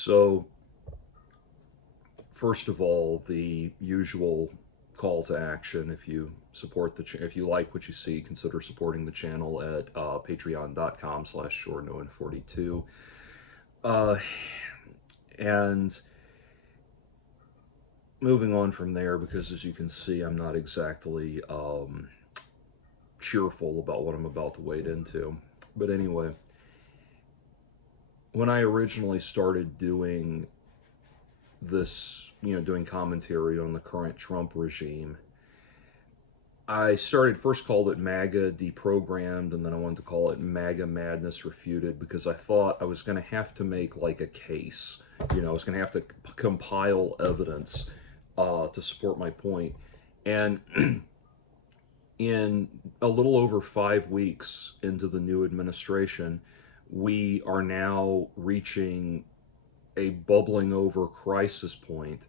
So, first of all, the usual call to action: if you support if you like what you see, consider supporting the channel at patreon.com/shorenoan42. Uh, and moving on from there, because as you can see, I'm not exactly cheerful about what I'm about to wade into. But anyway, when I originally started doing this, doing commentary on the current Trump regime, I first called it MAGA deprogrammed, and then I wanted to call it MAGA madness refuted, because I thought I was going to have to make like a case. I was going to have to compile evidence to support my point. And in a little over 5 weeks into the new administration, we are now reaching a bubbling over crisis point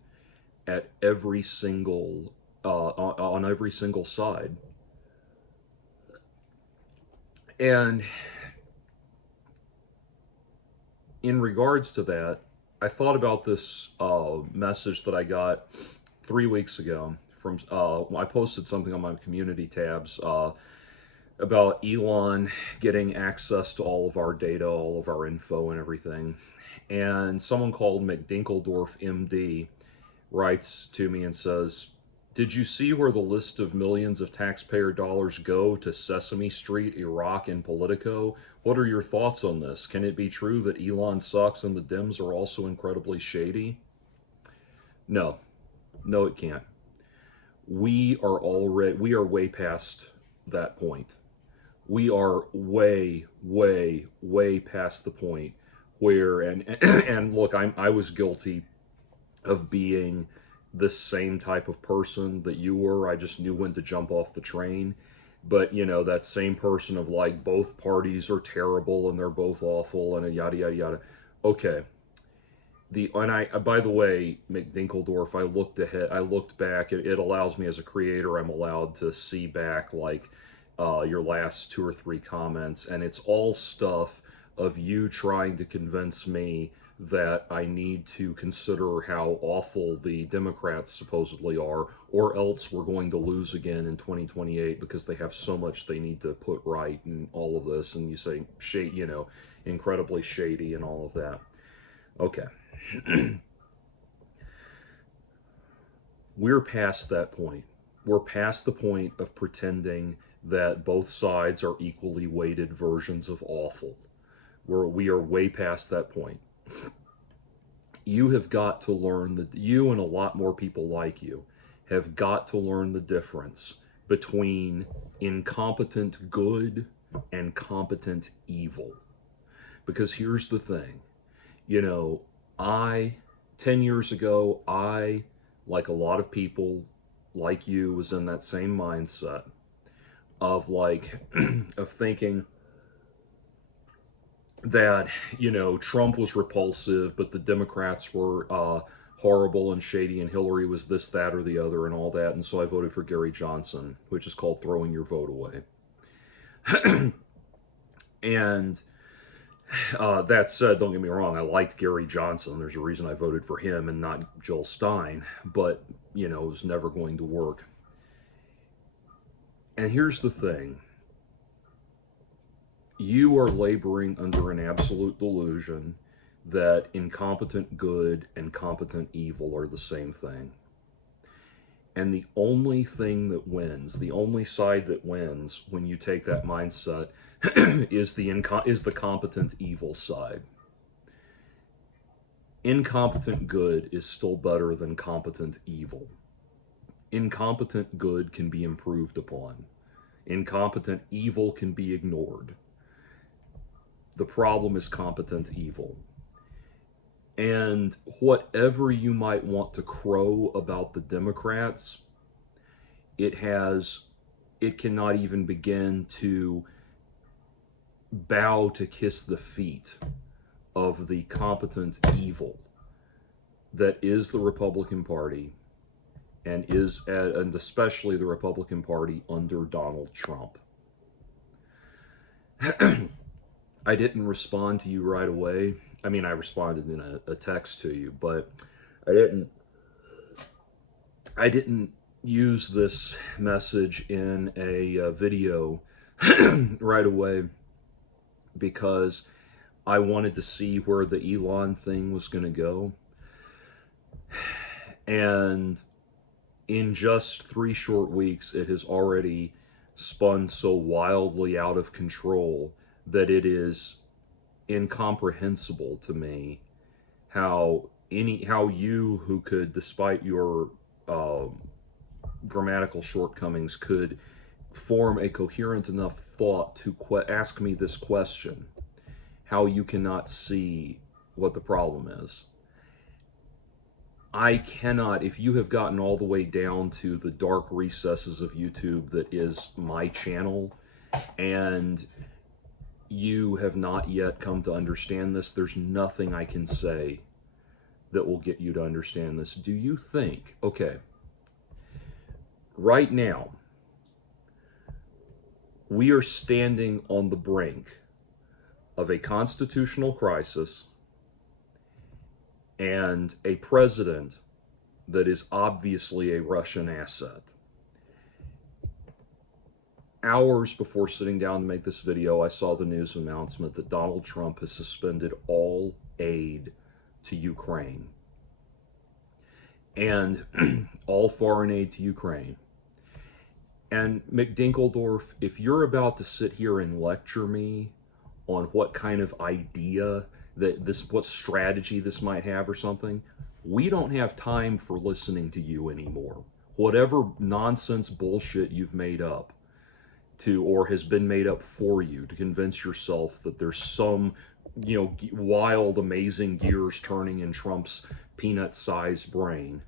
at every single on every single side. And in regards to that, I thought about this message that I got 3 weeks ago from I posted something on my community tabs about Elon getting access to all of our data, all of our info and everything. And someone called McDinkledorf MD writes to me and says, "Did you see where the list of millions of taxpayer dollars go to Sesame Street, Iraq, and Politico? What are your thoughts on this? Can it be true that Elon sucks and the Dems are also incredibly shady?" No, no, it can't. We are way past that point. We are way, way, way past the point where, and look, I was guilty of being this same type of person that you were. I just knew when to jump off the train. But, that same person of like, both parties are terrible and they're both awful and yada, yada, yada. Okay. By the way, McDinkledorf, I looked back. It allows me as a creator, I'm allowed to see back like your last 2 or 3 comments, and it's all stuff of you trying to convince me that I need to consider how awful the Democrats supposedly are, or else we're going to lose again in 2028 because they have so much they need to put right and all of this. And you say, incredibly shady and all of that. Okay. We're past that point. We're past the point of pretending that both sides are equally weighted versions of awful. We are way past that point. You have got to learn that you and a lot more people like you have got to learn the difference between incompetent good and competent evil. Because here's the thing, 10 years ago, like a lot of people like you, was in that same mindset of like, of thinking that, Trump was repulsive, but the Democrats were horrible and shady, and Hillary was this, that, or the other, and all that. And so I voted for Gary Johnson, which is called throwing your vote away. And that said, don't get me wrong, I liked Gary Johnson. There's a reason I voted for him and not Jill Stein, but, it was never going to work. And here's the thing. You are laboring under an absolute delusion that incompetent good and competent evil are the same thing. And the only thing that wins, the only side that wins when you take that mindset is the competent evil side. Incompetent good is still better than competent evil. Incompetent good can be improved upon. Incompetent evil can be ignored. The problem is competent evil. And whatever you might want to crow about the Democrats, it cannot even begin to bow to kiss the feet of the competent evil that is the Republican Party, and especially the Republican Party under Donald Trump. I didn't respond to you right away. I mean, I responded in a text to you, but I didn't. I didn't use this message in a video right away because I wanted to see where the Elon thing was going to go. And in just 3 short weeks, it has already spun so wildly out of control that it is incomprehensible to me how you, who could, despite your grammatical shortcomings, could form a coherent enough thought to ask me this question, how you cannot see what the problem is. I cannot, if you have gotten all the way down to the dark recesses of YouTube that is my channel, and you have not yet come to understand this, there's nothing I can say that will get you to understand this. Do you think, okay, right now, we are standing on the brink of a constitutional crisis and a president that is obviously a Russian asset. Hours before sitting down to make this video, I saw the news announcement that Donald Trump has suspended all aid to Ukraine and all foreign aid to Ukraine. And McDinkledorf, if you're about to sit here and lecture me on what kind of idea that this, what strategy this might have or something, we don't have time for listening to you anymore. Whatever nonsense bullshit you've made up to, or has been made up for you to convince yourself that there's some, wild, amazing gears turning in Trump's peanut-sized brain.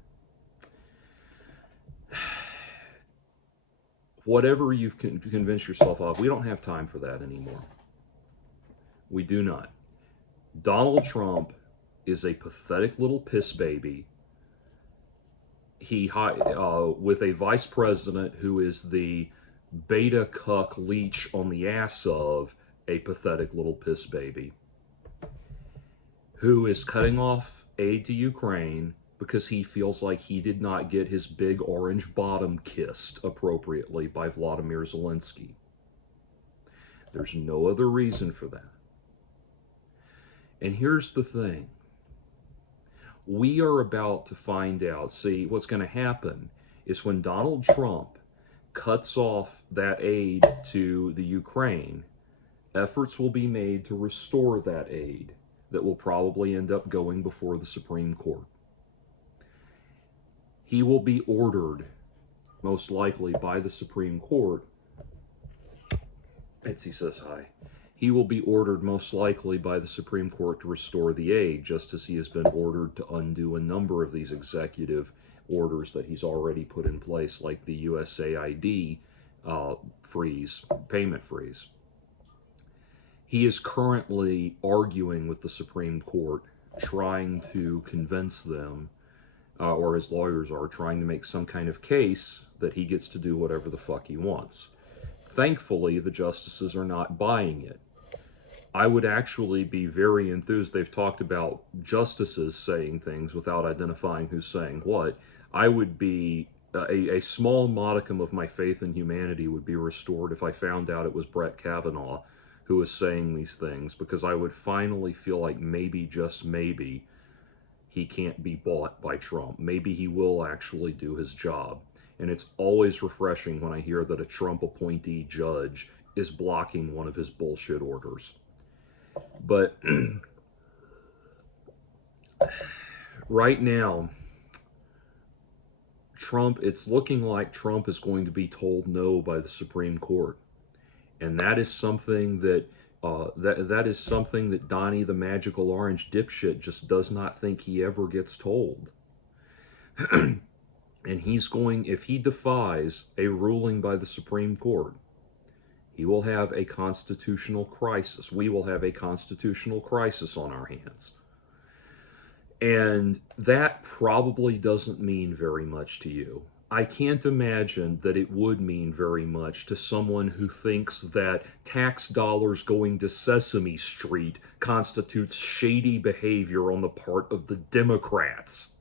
Whatever you've convinced yourself of, we don't have time for that anymore. We do not. Donald Trump is a pathetic little piss baby. He with a vice president who is the beta cuck leech on the ass of a pathetic little piss baby, who is cutting off aid to Ukraine because he feels like he did not get his big orange bottom kissed appropriately by Vladimir Zelensky. There's no other reason for that. And here's the thing. We are about to find out. See, what's going to happen is when Donald Trump cuts off that aid to the Ukraine, efforts will be made to restore that aid that will probably end up going before the Supreme Court. He will be ordered, most likely by the Supreme Court. Betsy says hi. He will be ordered most likely by the Supreme Court to restore the aid, just as he has been ordered to undo a number of these executive orders that he's already put in place, like the USAID payment freeze. He is currently arguing with the Supreme Court, trying to convince them, or his lawyers are trying to make some kind of case that he gets to do whatever the fuck he wants. Thankfully, the justices are not buying it. I would actually be very enthused. They've talked about justices saying things without identifying who's saying what. I would be, a small modicum of my faith in humanity would be restored if I found out it was Brett Kavanaugh who was saying these things, because I would finally feel like maybe, just maybe, he can't be bought by Trump. Maybe he will actually do his job. And it's always refreshing when I hear that a Trump appointee judge is blocking one of his bullshit orders. But right now, it's looking like Trump is going to be told no by the Supreme Court. And that is something that that is something that Donnie the Magical Orange dipshit just does not think he ever gets told. And he's going, if he defies a ruling by the Supreme Court, he will have a constitutional crisis. We will have a constitutional crisis on our hands. And that probably doesn't mean very much to you. I can't imagine that it would mean very much to someone who thinks that tax dollars going to Sesame Street constitutes shady behavior on the part of the Democrats.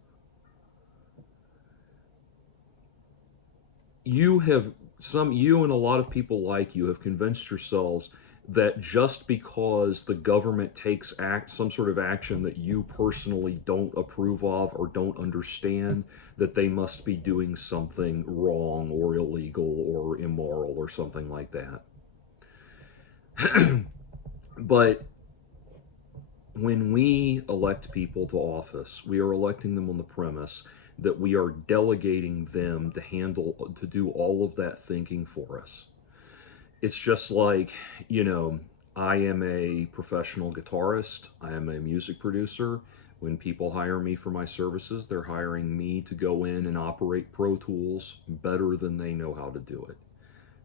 You and a lot of people like you have convinced yourselves that just because the government takes some sort of action that you personally don't approve of or don't understand, that they must be doing something wrong or illegal or immoral or something like that. But when we elect people to office, we are electing them on the premise that we are delegating them to do all of that thinking for us. It's just like, I am a professional guitarist, I am a music producer. When people hire me for my services, they're hiring me to go in and operate Pro Tools better than they know how to do it.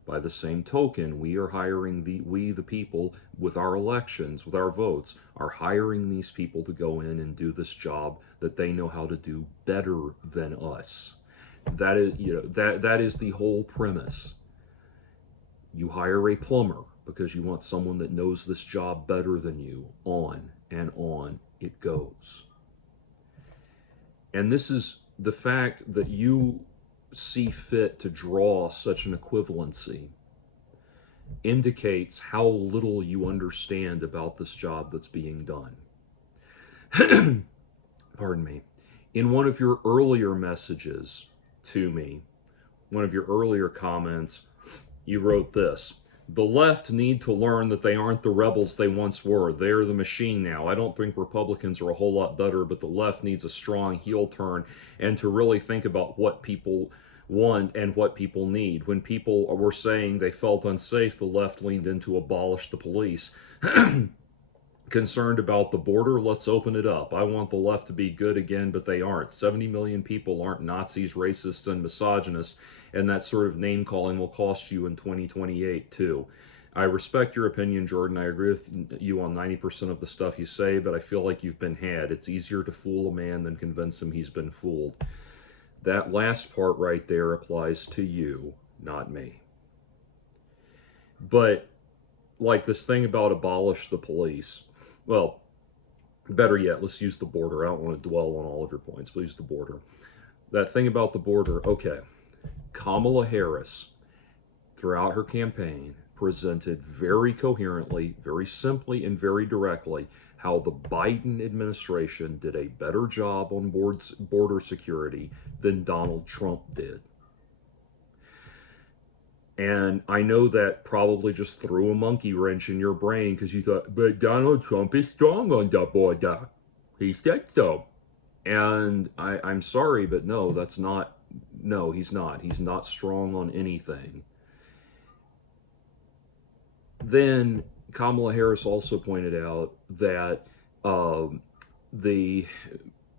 By the same token, we are hiring the people with our elections, with our votes, are hiring these people to go in and do this job that they know how to do better than us. That is the whole premise. You hire a plumber because you want someone that knows this job better than you. On and on it goes. And this is the fact that you see fit to draw such an equivalency indicates how little you understand about this job that's being done. Pardon me. In one of your earlier messages to me, one of your earlier comments, you wrote this: the left need to learn that they aren't the rebels they once were. They're the machine now. I don't think Republicans are a whole lot better, but the left needs a strong heel turn and to really think about what people want and what people need. When people were saying they felt unsafe, the left leaned in to abolish the police. Concerned about the border, let's open it up. I want the left to be good again, but they aren't. 70 million people aren't Nazis, racists, and misogynists, and that sort of name calling will cost you in 2028 too. I respect your opinion, Jordan. I agree with you on 90% of the stuff you say, but I feel like you've been had. It's easier to fool a man than convince him he's been fooled. That last part right there applies to you, not me. But like this thing about abolish the police, well, better yet, let's use the border. I don't want to dwell on all of your points, but use the border. That thing about the border, okay. Kamala Harris, throughout her campaign, presented very coherently, very simply, and very directly how the Biden administration did a better job on border security than Donald Trump did. And I know that probably just threw a monkey wrench in your brain because you thought, but Donald Trump is strong on the border. He said so. And I'm sorry, but no, he's not. He's not strong on anything. Then Kamala Harris also pointed out that the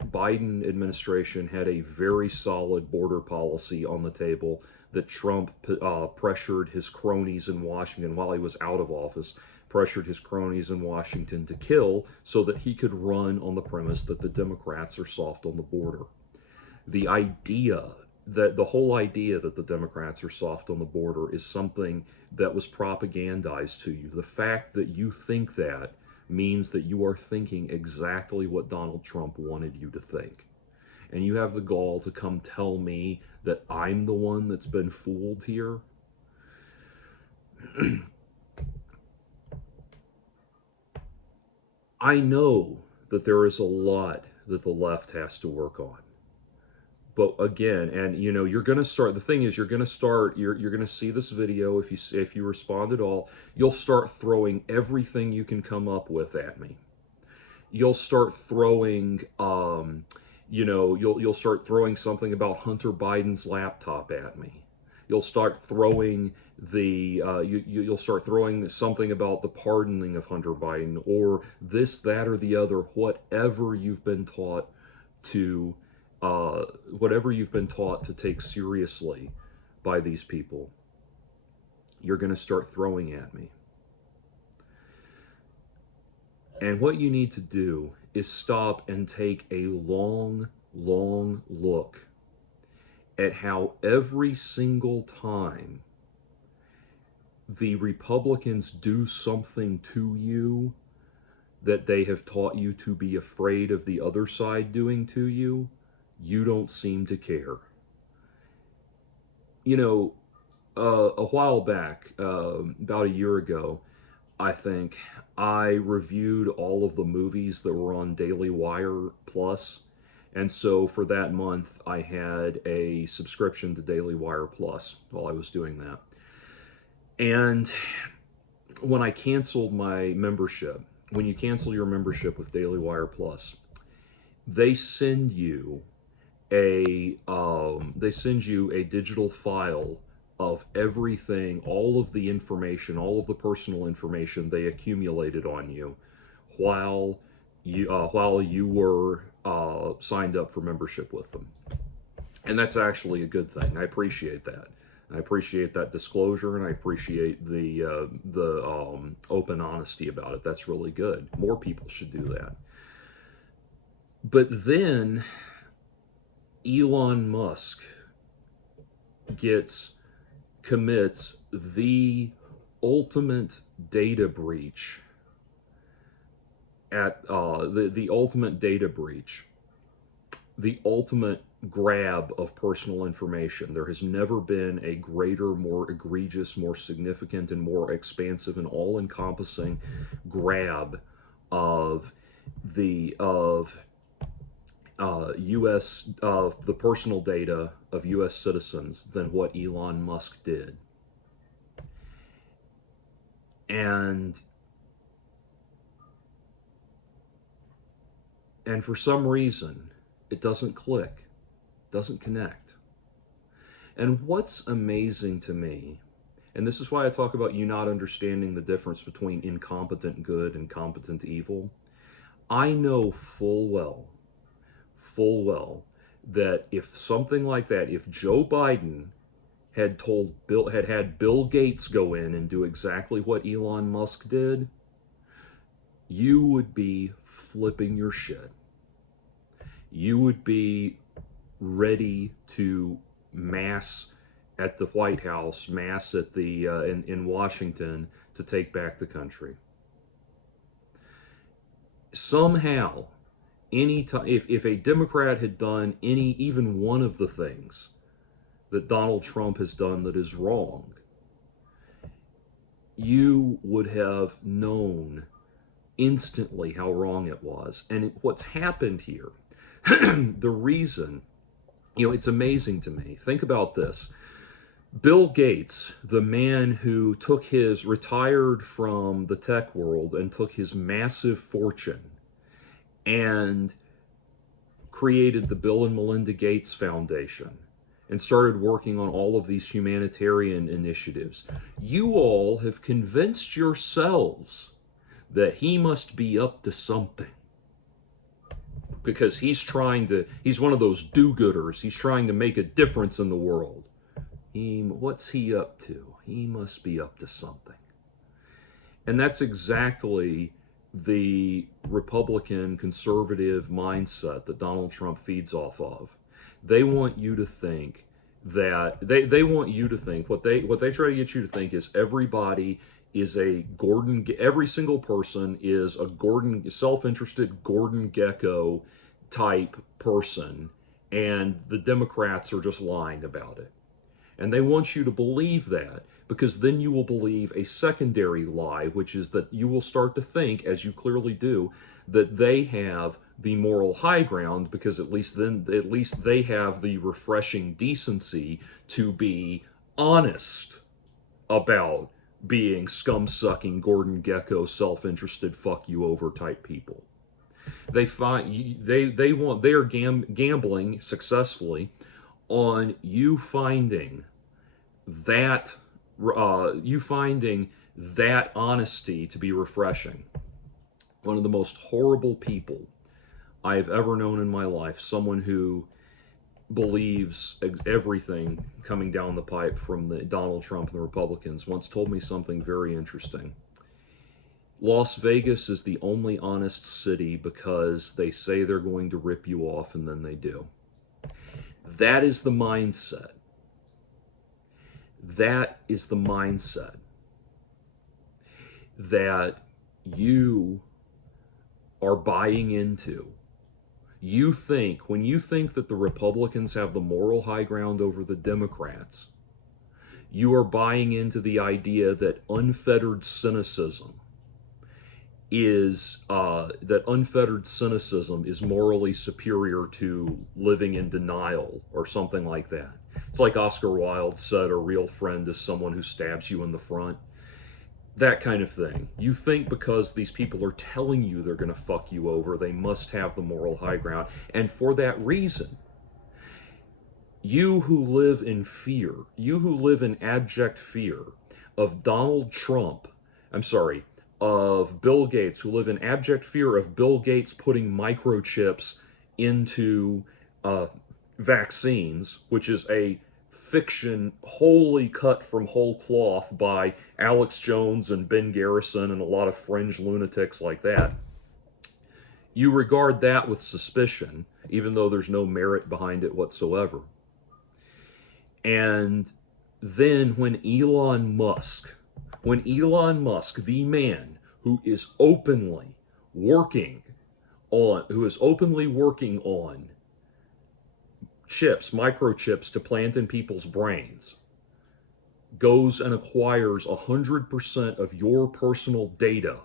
Biden administration had a very solid border policy on the table, that Trump pressured his cronies in Washington while he was out of office, pressured his cronies in Washington to kill so that he could run on the premise that the Democrats are soft on the border. The whole idea that the Democrats are soft on the border is something that was propagandized to you. The fact that you think that means that you are thinking exactly what Donald Trump wanted you to think. And you have the gall to come tell me that I'm the one that's been fooled here? I know that there is a lot that the left has to work on. But again, and you're going to start, the thing is, you're going to see this video. If you respond at all, you'll start throwing everything you can come up with at me. You'll start throwing you'll start throwing something about Hunter Biden's laptop at me. You'll start throwing you'll start throwing something about the pardoning of Hunter Biden, or this, that, or the other, whatever you've been taught to take seriously by these people. You're going to start throwing at me. And what you need to do is stop and take a long, long look at how every single time the Republicans do something to you that they have taught you to be afraid of the other side doing to you, you don't seem to care. You know, a while back, about a year ago, I think, I reviewed all of the movies that were on Daily Wire Plus. And so for that month, I had a subscription to Daily Wire Plus while I was doing that. And when I canceled my membership, when you cancel your membership with Daily Wire Plus, they send you a digital file of everything, all of the information, all of the personal information they accumulated on you while you were signed up for membership with them. And that's actually a good thing. I appreciate that. I appreciate that disclosure, and I appreciate the open honesty about it. That's really good. More people should do that. But then Elon Musk commits the ultimate data breach the ultimate data breach, the ultimate grab of personal information. There has never been a greater, more egregious, more significant, and more expansive and all-encompassing grab of U.S. of the personal data of U.S. citizens than what Elon Musk did. And for some reason, it doesn't click, doesn't connect. And what's amazing to me, and this is why I talk about you not understanding the difference between incompetent good and competent evil. I know full well, that if something like that, if Joe Biden had had Bill Gates go in and do exactly what Elon Musk did, you would be flipping your shit. You would be ready to mass at the White House, mass at the in Washington to take back the country. Somehow, if a Democrat had done even one of the things that Donald Trump has done that is wrong, you would have known instantly how wrong it was. And what's happened here, the reason, it's amazing to me. Think about this. Bill Gates, the man who retired from the tech world and took his massive fortune and created the Bill and Melinda Gates Foundation and started working on all of these humanitarian initiatives. You all have convinced yourselves that he must be up to something, because he's one of those do-gooders. He's trying to make a difference in the world. What's he up to? He must be up to something. And that's exactly the Republican conservative mindset that Donald Trump feeds off of. They want you to think that what they try to get you to think is everybody is every single person is a self-interested Gordon Gekko type person, and the Democrats are just lying about it. And they want you to believe that, because then you will believe a secondary lie, which is that you will start to think, as you clearly do, that they have the moral high ground, because at least they have the refreshing decency to be honest about being scum-sucking Gordon Gekko, self-interested, fuck you over type people. They are gambling successfully on you finding that honesty to be refreshing. One of the most horrible people I have ever known in my life, someone who believes everything coming down the pipe from Donald Trump and the Republicans, once told me something very interesting. Las Vegas is the only honest city because they say they're going to rip you off and then they do. That is the mindset. That is the mindset that you are buying into. When you think that the Republicans have the moral high ground over the Democrats, you are buying into the idea that unfettered cynicism is morally superior to living in denial or something like that. It's like Oscar Wilde said, a real friend is someone who stabs you in the front. That kind of thing. You think because these people are telling you they're going to fuck you over, they must have the moral high ground. And for that reason, you who live in fear, you who live in abject fear of Donald Trump, I'm sorry, of Bill Gates, who live in abject fear of Bill Gates putting microchips into vaccines, which is a fiction wholly cut from whole cloth by Alex Jones and Ben Garrison and a lot of fringe lunatics like that. You regard that with suspicion, even though there's no merit behind it whatsoever. And then when Elon Musk, the man who is openly working on chips, microchips to plant in people's brains, goes and acquires 100% of your personal data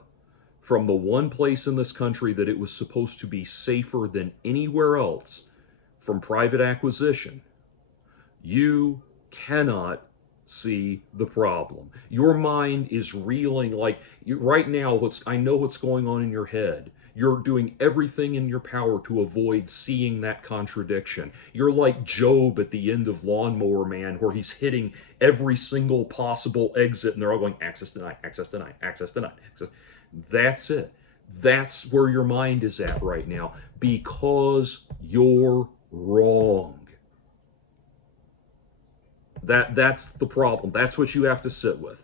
from the one place in this country that it was supposed to be safer than anywhere else from private acquisition, you cannot see the problem. Your mind is reeling like right now. I know what's going on in your head. You're doing everything in your power to avoid seeing that contradiction. You're like Job at the end of Lawnmower Man, where he's hitting every single possible exit, and they're all going, access denied, access denied, access denied. Access. That's it. That's where your mind is at right now, because you're wrong. That's the problem. That's what you have to sit with.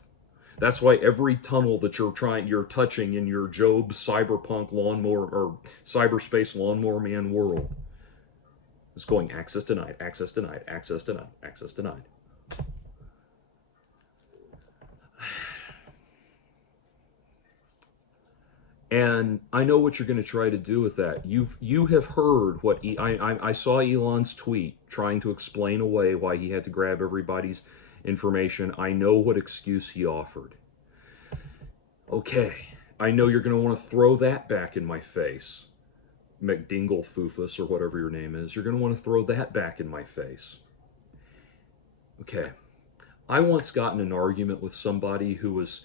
That's why every tunnel that you're touching in your Job cyberpunk lawnmower or cyberspace lawnmower man world is going access denied, access denied, access denied, access denied. And I know what you're going to try to do with that. You have heard what I saw Elon's tweet trying to explain away why he had to grab everybody's information. I know what excuse he offered. Okay, I know you're going to want to throw that back in my face, McDingle Foofus or whatever your name is. You're going to want to throw that back in my face. Okay, I once got in an argument with somebody who was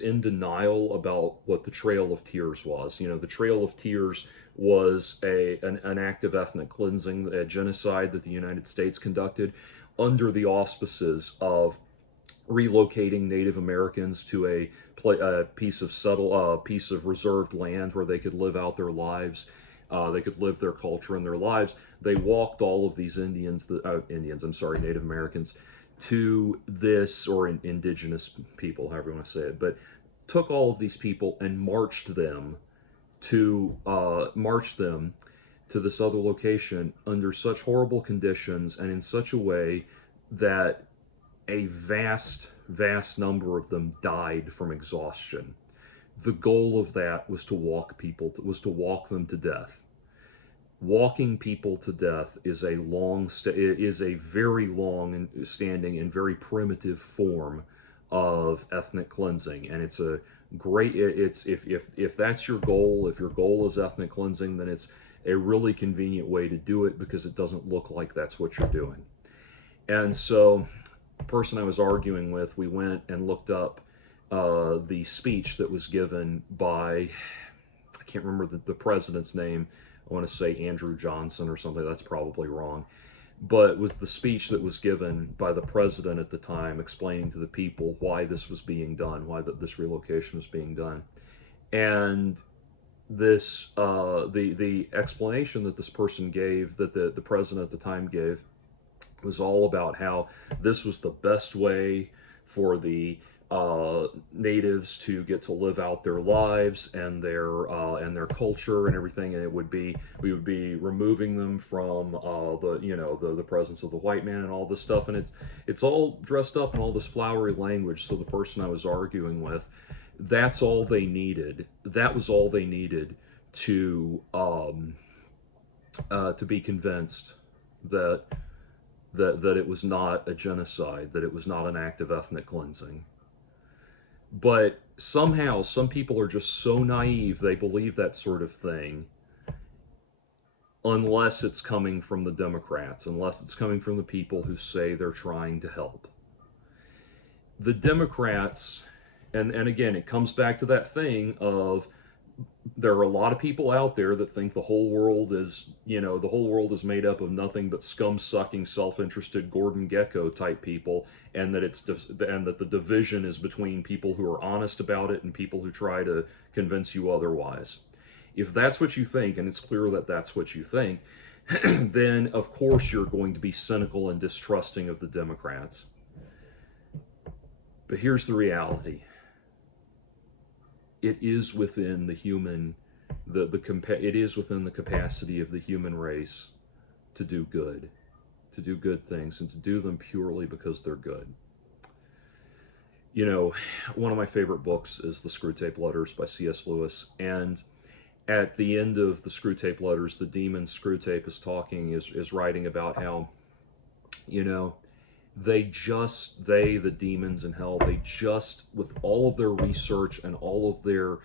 in denial about what the Trail of Tears was. You know, the Trail of Tears was an act of ethnic cleansing, a genocide that the United States conducted under the auspices of relocating Native Americans to a piece of reserved land where they could live out their lives. They could live their culture and their lives. They walked all of these Native Americans, to this, or indigenous people, however you want to say it, but took all of these people and marched them to this other location under such horrible conditions and in such a way that a vast number of them died from exhaustion. The goal of that was to walk them to death. Walking people to death is a very long and standing and very primitive form of ethnic cleansing, and it's if that's your goal, if your goal is ethnic cleansing, then it's a really convenient way to do it because it doesn't look like that's what you're doing. And so the person I was arguing with, we went and looked up the speech that was given by, I can't remember the president's name. I want to say Andrew Johnson or something. That's probably wrong. But it was the speech that was given by the president at the time, explaining to the people why this was being done, why this relocation was being done. And this the explanation that this person gave, that the president at the time gave, was all about how this was the best way for the natives to get to live out their lives and their culture and everything, and we would be removing them from the presence of the white man and all this stuff, and it's all dressed up in all this flowery language. So the person I was arguing with, that's all they needed. That was all they needed to be convinced that that it was not a genocide, that it was not an act of ethnic cleansing. But somehow, some people are just so naive, they believe that sort of thing, unless it's coming from the Democrats, unless it's coming from the people who say they're trying to help. The Democrats, and again, it comes back to that thing of there are a lot of people out there that think the whole world is, the whole world is made up of nothing but scum-sucking, self-interested Gordon Gekko type people, and that the division is between people who are honest about it and people who try to convince you otherwise. If that's what you think, and it's clear that that's what you think, then of course you're going to be cynical and distrusting of the Democrats. But here's the reality. It is within the human, it is within the capacity of the human race to do good things, and to do them purely because they're good. One of my favorite books is The Screwtape Letters by C.S. Lewis, and at the end of the Screwtape Letters, the demon Screwtape is writing about how, the demons in hell, they just, with all of their research and all of their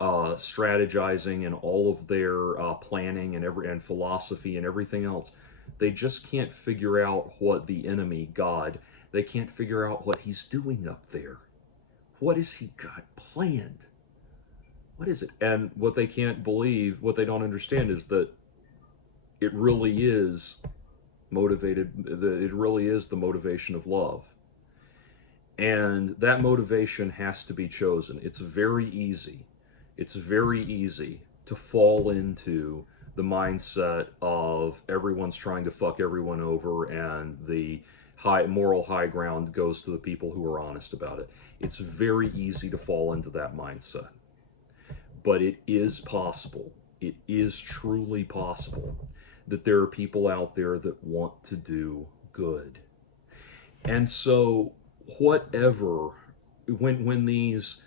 strategizing and all of their planning and philosophy and everything else, they just can't figure out what the enemy, God, they can't figure out what he's doing up there. What has he got planned? What is it? And what they can't believe, what they don't understand, is that it really is it really is the motivation of love. And that motivation has to be chosen. It's very easy to fall into the mindset of everyone's trying to fuck everyone over, and the moral high ground goes to the people who are honest about it. It's very easy to fall into that mindset. But it is possible. It is truly possible that there are people out there that want to do good. And so whatever, when these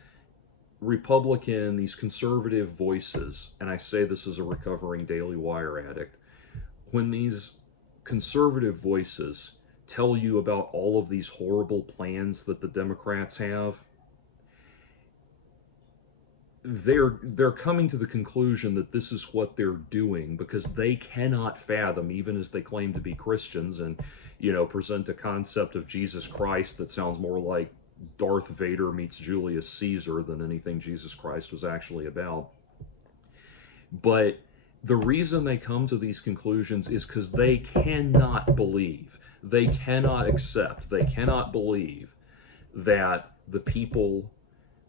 these conservative voices, and I say this as a recovering Daily Wire addict, when these conservative voices tell you about all of these horrible plans that the Democrats have, they're coming to the conclusion that this is what they're doing because they cannot fathom, even as they claim to be Christians and present a concept of Jesus Christ that sounds more like Darth Vader meets Julius Caesar than anything Jesus Christ was actually about. But the reason they come to these conclusions is because they cannot believe, they cannot accept, they cannot believe that the people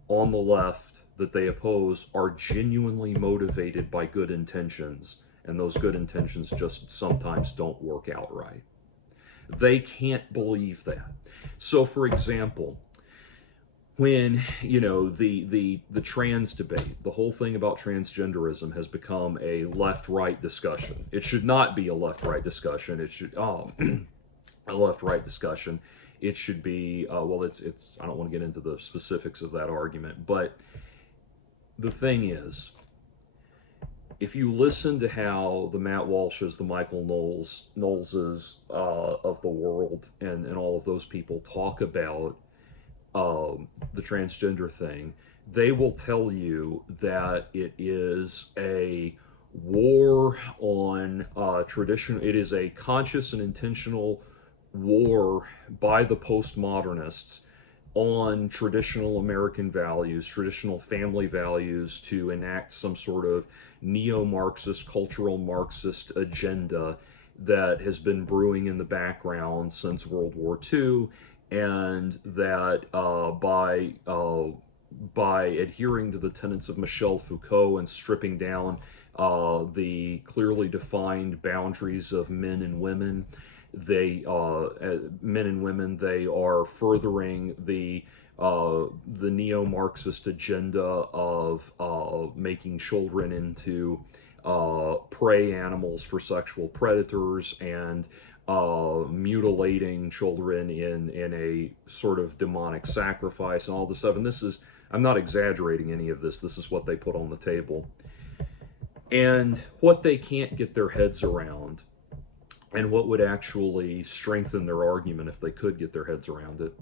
on the left that they oppose are genuinely motivated by good intentions, and those good intentions just sometimes don't work out right. They can't believe that. So, for example, when the trans debate, the whole thing about transgenderism has become a left-right discussion. It should not be a left-right discussion. It should a left-right discussion. It should be it's I don't want to get into the specifics of that argument, but the thing is, if you listen to how the Matt Walshes, the Michael Knowleses of the world, and all of those people talk about the transgender thing, they will tell you that it is a war on tradition. It is a conscious and intentional war by the postmodernists on traditional American values, traditional family values, to enact some sort of neo-Marxist, cultural Marxist agenda that has been brewing in the background since World War II, and that by adhering to the tenets of Michel Foucault and stripping down the clearly defined boundaries of men and women, they are furthering the the neo-Marxist agenda of making children into prey animals for sexual predators and mutilating children in a sort of demonic sacrifice and all this stuff. And this is, I'm not exaggerating any of this. This is what they put on the table. And what they can't get their heads around, and what would actually strengthen their argument if they could get their heads around it,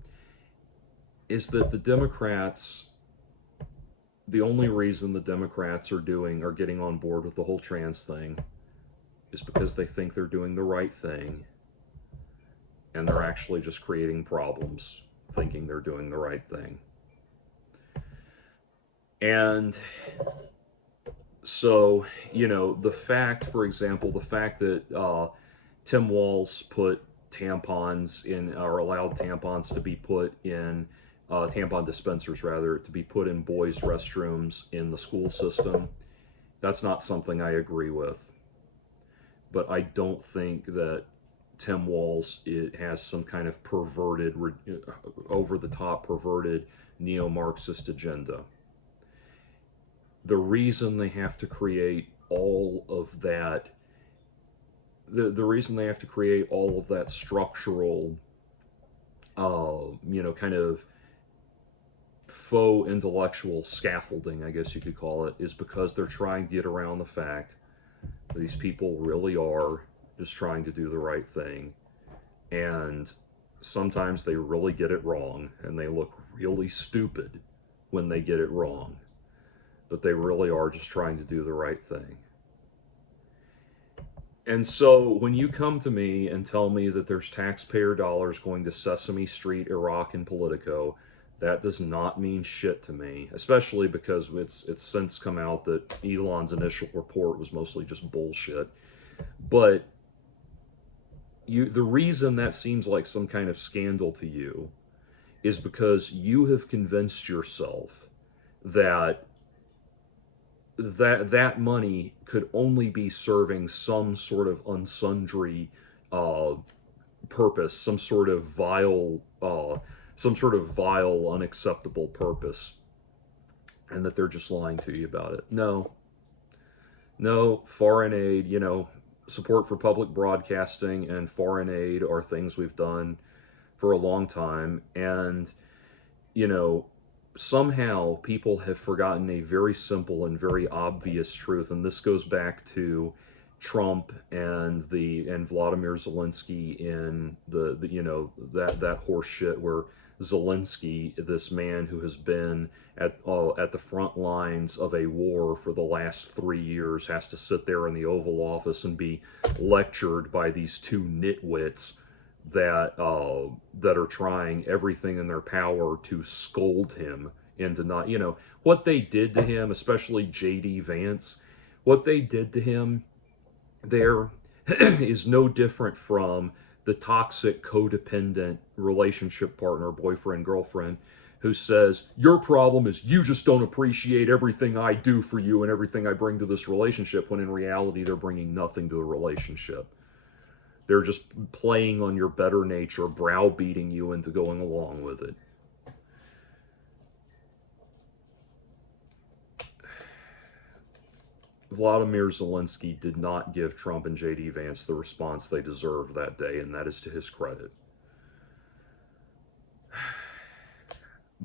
is that the Democrats, the only reason the Democrats are getting on board with the whole trans thing is because they think they're doing the right thing, and they're actually just creating problems thinking they're doing the right thing. And so, you know, the fact, for example, the fact that Tim Walz put tampons in, or allowed tampons to be put in, tampon dispensers rather, to be put in boys' restrooms in the school system, that's not something I agree with. But I don't think that Tim Walz, it has some kind of perverted, over-the-top perverted neo-Marxist agenda. The reason they have to create all of that, the reason they have to create all of that structural, you know, kind of faux intellectual scaffolding, I guess you could call it, is because they're trying to get around the fact that these people really are just trying to do the right thing. And sometimes they really get it wrong, and they look really stupid when they get it wrong. But they really are just trying to do the right thing. And so when you come to me and tell me that there's taxpayer dollars going to Sesame Street, Iraq, and Politico, that does not mean shit to me, especially because it's since come out that Elon's initial report was mostly just bullshit. But the reason that seems like some kind of scandal to you is because you have convinced yourself that that money could only be serving some sort of unsundry purpose, some sort of vile, unacceptable purpose, and that they're just lying to you about it. No, foreign aid, you know, support for public broadcasting and foreign aid are things we've done for a long time, and, you know, somehow people have forgotten a very simple and very obvious truth, and this goes back to Trump and Vladimir Zelensky in the you know, that horse shit where Zelensky, this man who has been at the front lines of a war for the last 3 years, has to sit there in the Oval Office and be lectured by these two nitwits that are trying everything in their power to scold him into not, you know, what they did to him, especially J.D. Vance, what they did to him there is no different from the toxic codependent relationship partner, boyfriend, girlfriend, who says, your problem is you just don't appreciate everything I do for you and everything I bring to this relationship, when in reality they're bringing nothing to the relationship. They're just playing on your better nature, browbeating you into going along with it. Vladimir Zelensky did not give Trump and J.D. Vance the response they deserved that day, and that is to his credit.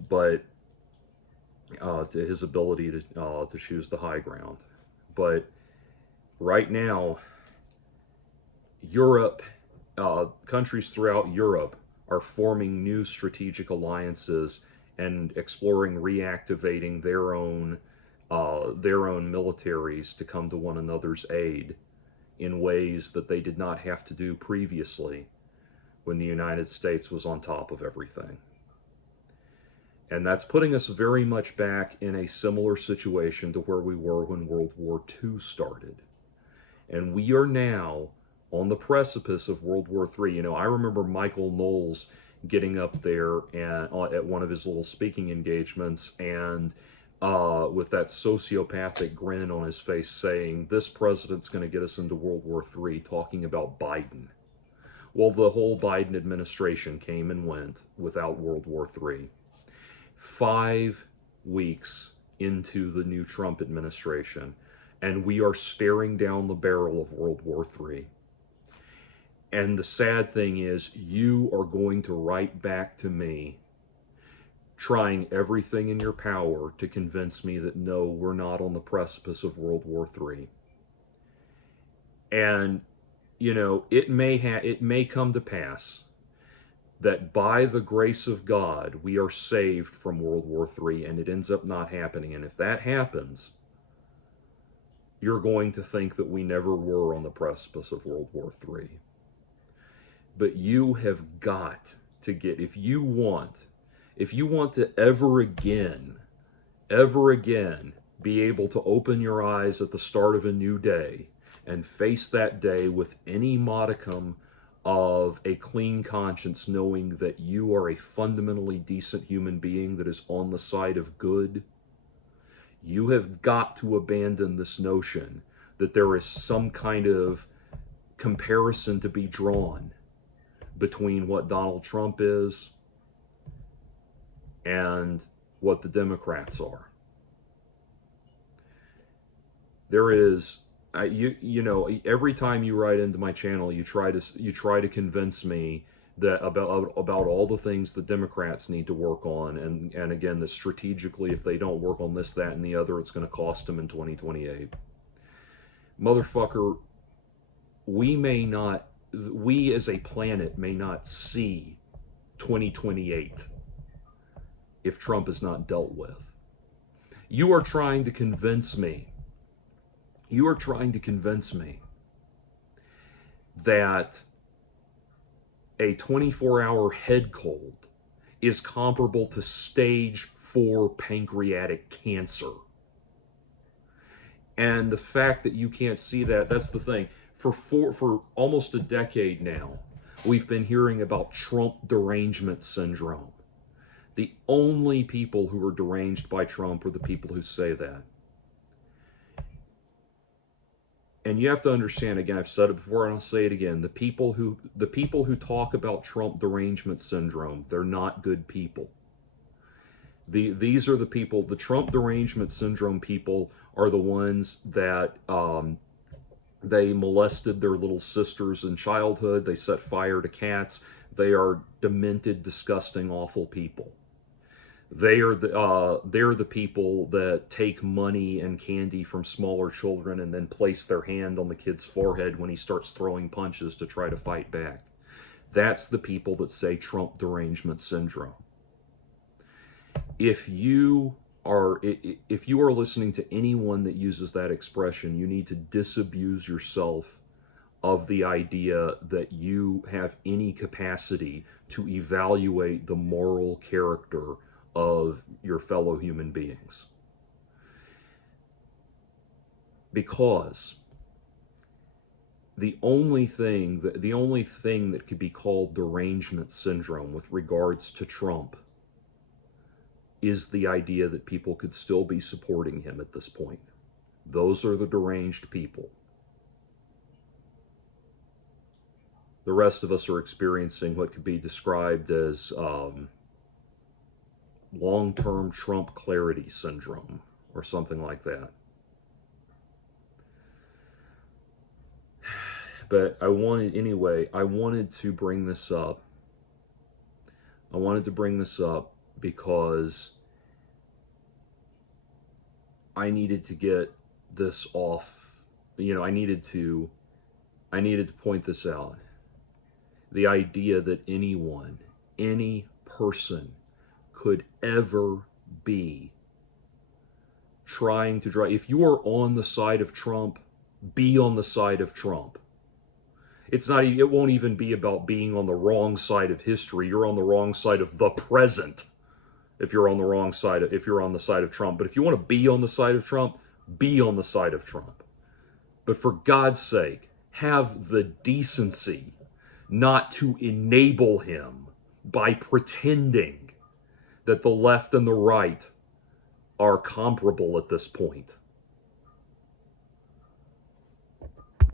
But to his ability to choose the high ground. But right now, Europe, countries throughout Europe are forming new strategic alliances and exploring reactivating their own militaries to come to one another's aid in ways that they did not have to do previously when the United States was on top of everything. And that's putting us very much back in a similar situation to where we were when World War II started. And we are now on the precipice of World War III. You know, I remember Michael Knowles getting up there and at one of his little speaking engagements, and with that sociopathic grin on his face saying, this president's going to get us into World War III, talking about Biden. Well, the whole Biden administration came and went without World War III. 5 weeks into the new Trump administration, and we are staring down the barrel of World War III. And the sad thing is, you are going to write back to me trying everything in your power to convince me that no, we're not on the precipice of World War III. And, it may come to pass that by the grace of God, we are saved from World War III, and it ends up not happening. And if that happens, you're going to think that we never were on the precipice of World War III. But you have got to get, if you want to ever again be able to open your eyes at the start of a new day and face that day with any modicum of a clean conscience, knowing that you are a fundamentally decent human being that is on the side of good, you have got to abandon this notion that there is some kind of comparison to be drawn between what Donald Trump is and what the Democrats are. There is, every time you write into my channel, you try to convince me that about all the things the Democrats need to work on, and again, that strategically, if they don't work on this, that, and the other, it's going to cost them in 2028. Motherfucker, we as a planet may not see 2028 if Trump is not dealt with. You are trying to convince me that a 24-hour head cold is comparable to stage 4 pancreatic cancer. And the fact that you can't see that's the thing. For almost a decade now, we've been hearing about Trump derangement syndrome. The only people who are deranged by Trump are the people who say that. And you have to understand, again, I've said it before and I'll say it again, the people who talk about Trump derangement syndrome, they're not good people. These are the people, the Trump derangement syndrome people are the ones that they molested their little sisters in childhood, they set fire to cats, they are demented, disgusting, awful people. They're the people that take money and candy from smaller children and then place their hand on the kid's forehead when he starts throwing punches to try to fight back. That's the people that say Trump derangement syndrome. If you are listening to anyone that uses that expression, you need to disabuse yourself of the idea that you have any capacity to evaluate the moral character of your fellow human beings. Because the only thing that could be called derangement syndrome with regards to Trump is the idea that people could still be supporting him at this point. Those are the deranged people. The rest of us are experiencing what could be described as long-term Trump clarity syndrome or something like that. But I wanted to bring this up. I wanted to bring this up because I needed to get this off. I needed to point this out. The idea that any person could ever be trying to drive. If you are on the side of Trump, be on the side of Trump. It won't even be about being on the wrong side of history. You're on the wrong side of the present if you're on the side of Trump. But if you want to be on the side of Trump, be on the side of Trump. But for God's sake, have the decency not to enable him by pretending that the left and the right are comparable at this point.